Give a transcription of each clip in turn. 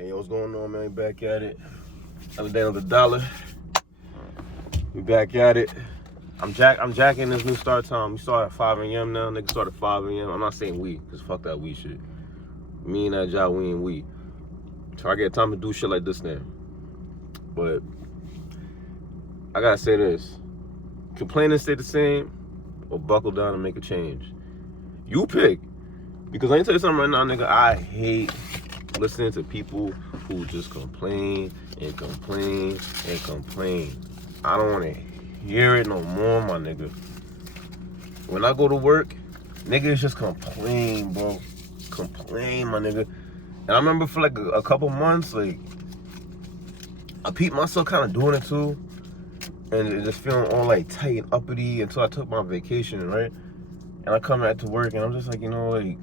Hey, what's going on, man? We back at it. Another day on the dollar. We back at it. I'm jacking this new start time. We start at 5 a.m. now. Niggas start at 5 a.m. I'm not saying we, because fuck that we shit. Me and that job, we and we. So I get time to do shit like this now. But I gotta say this. Complain and stay the same, or buckle down and make a change. You pick. Because let me tell you something right now, nigga. I hate listening to people who just complain and complain and complain. I don't want to hear it no more, my nigga. When I go to work, niggas just complain, bro. Complain, my nigga. And I remember for like a couple months, like, I peeped myself kind of doing it too. And just feeling all like tight and uppity until I took my vacation, right? And I come back to work and I'm just like, like,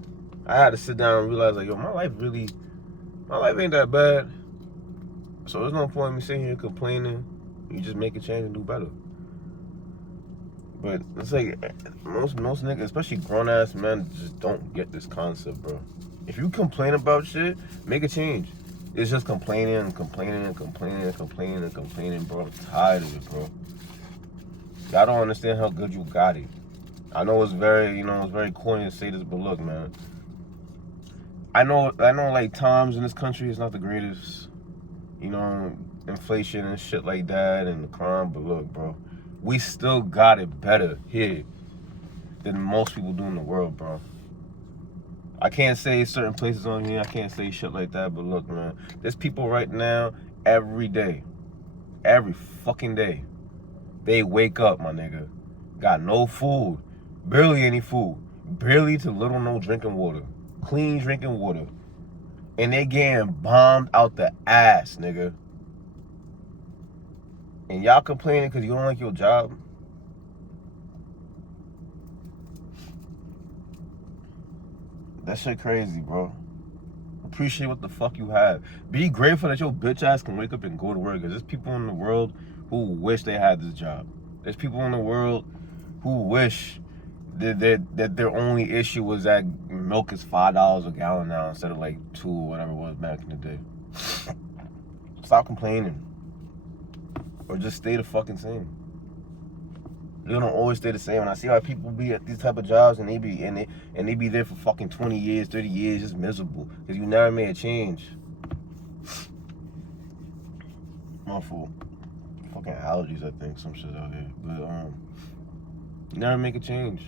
I had to sit down and realize, like, yo, my life ain't that bad. So there's no point in me sitting here complaining. You just make a change and do better. But it's like most niggas, especially grown ass men, just don't get this concept, bro. If you complain about shit, make a change. It's just complaining and complaining and complaining and complaining and complaining, bro. I'm tired of it, bro. Y'all don't understand how good you got it. I know it's very, it's very corny to say this, but look, man. I know, like, times in this country is not the greatest, inflation and shit like that and the crime, but look, bro, we still got it better here than most people do in the world, bro. I can't say certain places on here, I can't say shit like that, but look, man, there's people right now, every fucking day, they wake up, my nigga, got no food, barely any food, barely to little no drinking water. Clean drinking water. And they getting bombed out the ass, nigga. And y'all complaining because you don't like your job? That shit crazy, bro. Appreciate what the fuck you have. Be grateful that your bitch ass can wake up and go to work. Because there's people in the world who wish they had this job. There's people in the world who wish that their only issue was that milk is $5 a gallon now instead of like $2 or whatever it was back in the day. Stop complaining. Or just stay the fucking same. You don't always stay the same. And I see how people be at these type of jobs and they be there for fucking 20 years, 30 years, just miserable. Because you never made a change. My fault. Fucking allergies, I think, some shit out here. But you never make a change.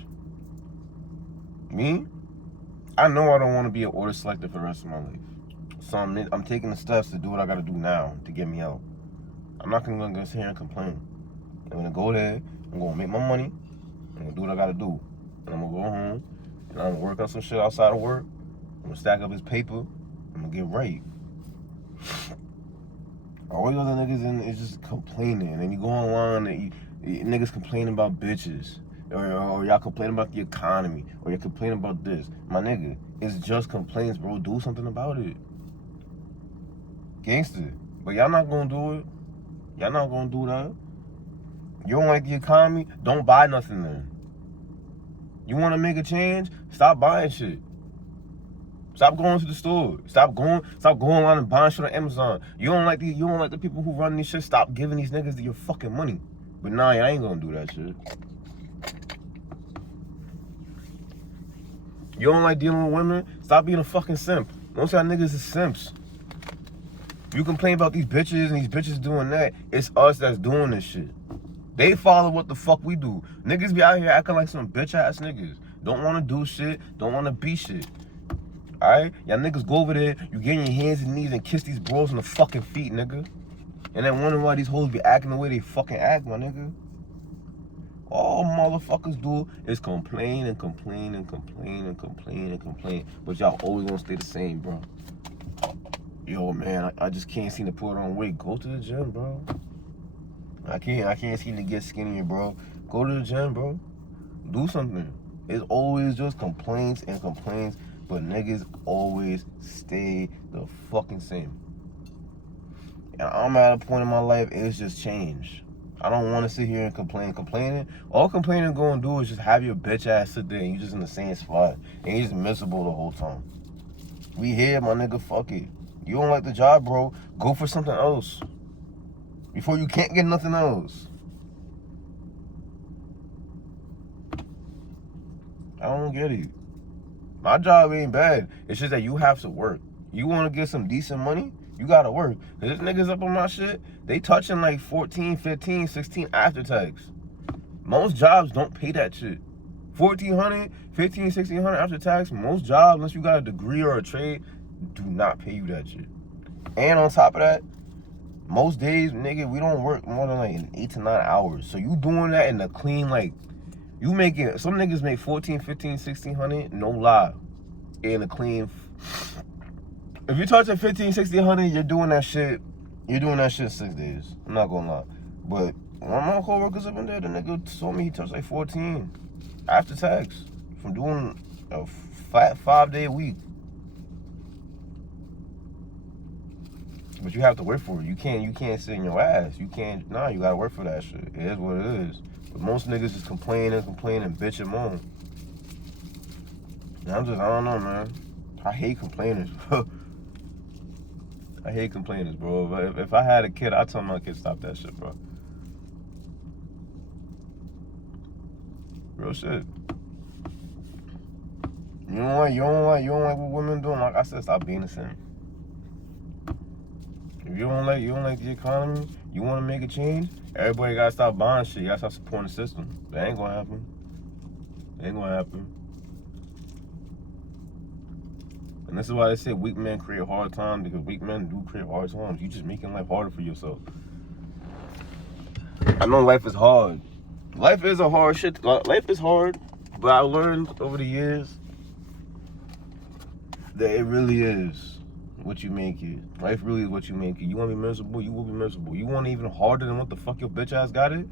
Me? I know I don't want to be an order selector for the rest of my life. So I'm taking the steps to do what I gotta do now to get me out. I'm not gonna go sit here and complain. I'm gonna go there, I'm gonna make my money, I'm gonna do what I gotta do. And I'm gonna go home, and I'm gonna work on some shit outside of work. I'm gonna stack up his paper, I'm gonna get right. All the other niggas is just complaining. And then you go online and niggas complaining about bitches. Or y'all complaining about the economy. Or you're complaining about this. My nigga, it's just complaints, bro. Do something about it. Gangster. But y'all not gonna do it. Y'all not gonna do that. You don't like the economy? Don't buy nothing then. You wanna make a change? Stop buying shit. Stop going to the store. Stop going online and buying shit on Amazon. You don't like the people who run this shit. Stop giving these niggas your fucking money. But nah, I ain't gonna do that shit. You don't like dealing with women? Stop being a fucking simp. Most of y'all niggas is simps. You complain about these bitches and these bitches doing that. It's us that's doing this shit. They follow what the fuck we do. Niggas be out here acting like some bitch ass niggas. Don't wanna do shit. Don't wanna be shit. Alright? Y'all niggas go over there, you get on your hands and knees and kiss these bros on the fucking feet, nigga. And then wondering why these hoes be acting the way they fucking act, my nigga. All motherfuckers do is complain and complain and complain and complain and complain. But y'all always gonna stay the same, bro. Yo, man, I just can't seem to put on weight. Go to the gym, bro. I can't seem to get skinnier, bro. Go to the gym, bro. Do something. It's always just complaints and complaints. But niggas always stay the fucking same. And I'm at a point in my life, it's just changed. I don't want to sit here and complaining. All complaining gonna do is just have your bitch ass sit there and you just in the same spot. And you just miserable the whole time. We here, my nigga, fuck it. You don't like the job, bro. Go for something else. Before you can't get nothing else. I don't get it. My job ain't bad. It's just that you have to work. You want to get some decent money? You got to work. Cause this niggas up on my shit, they touching like 14, 15, 16 after tax. Most jobs don't pay that shit. 1,400, 15, 1,600 after tax. Most jobs, unless you got a degree or a trade, do not pay you that shit. And on top of that, most days, nigga, we don't work more than like 8 to 9 hours. So you doing that in the clean, like, you making, some niggas make 14, 15, 1,600, no lie, in a clean. If you're touching 15, 1,600, you're doing that shit 6 days. I'm not gonna lie. But one of my coworkers up in there, the nigga told me he touched like 14 after tax from doing a flat 5-day week. But you have to work for it. You can't sit in your ass. You gotta work for that shit. It is what it is. But most niggas just complain and bitch and moan. And I don't know, man. I hate complainers, bro. I hate complainers, bro. If I had a kid, I'd tell my kid stop that shit, bro. Real shit. You don't like what women doing. Like I said, stop being the same. If you don't like the economy, you want to make a change, everybody gotta stop buying shit. You gotta stop supporting the system. That ain't gonna happen. And this is why they say weak men create hard times, because weak men do create hard times. You just making life harder for yourself. I know life is hard. Life is a hard shit. Life is hard, but I learned over the years that it really is what you make it. Life really is what you make it. You want to be miserable, you will be miserable. You want it even harder than what the fuck your bitch ass got it?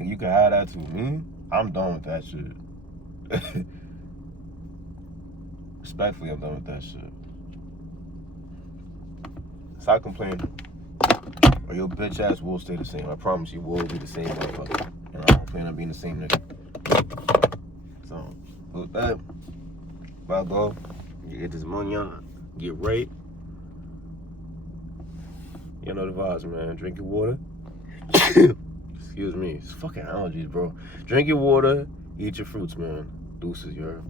You can have that to me. I'm done with that shit. Respectfully, I'm done with that shit. Stop complaining, or your bitch ass will stay the same. I promise you will be the same motherfucker. And I don't plan on being the same nigga. So, with that, I'll go. You get this money on, get right. You know the vibes, man. Drink your water. Excuse me. It's fucking allergies, bro. Drink your water, eat your fruits, man. Deuces, you heard?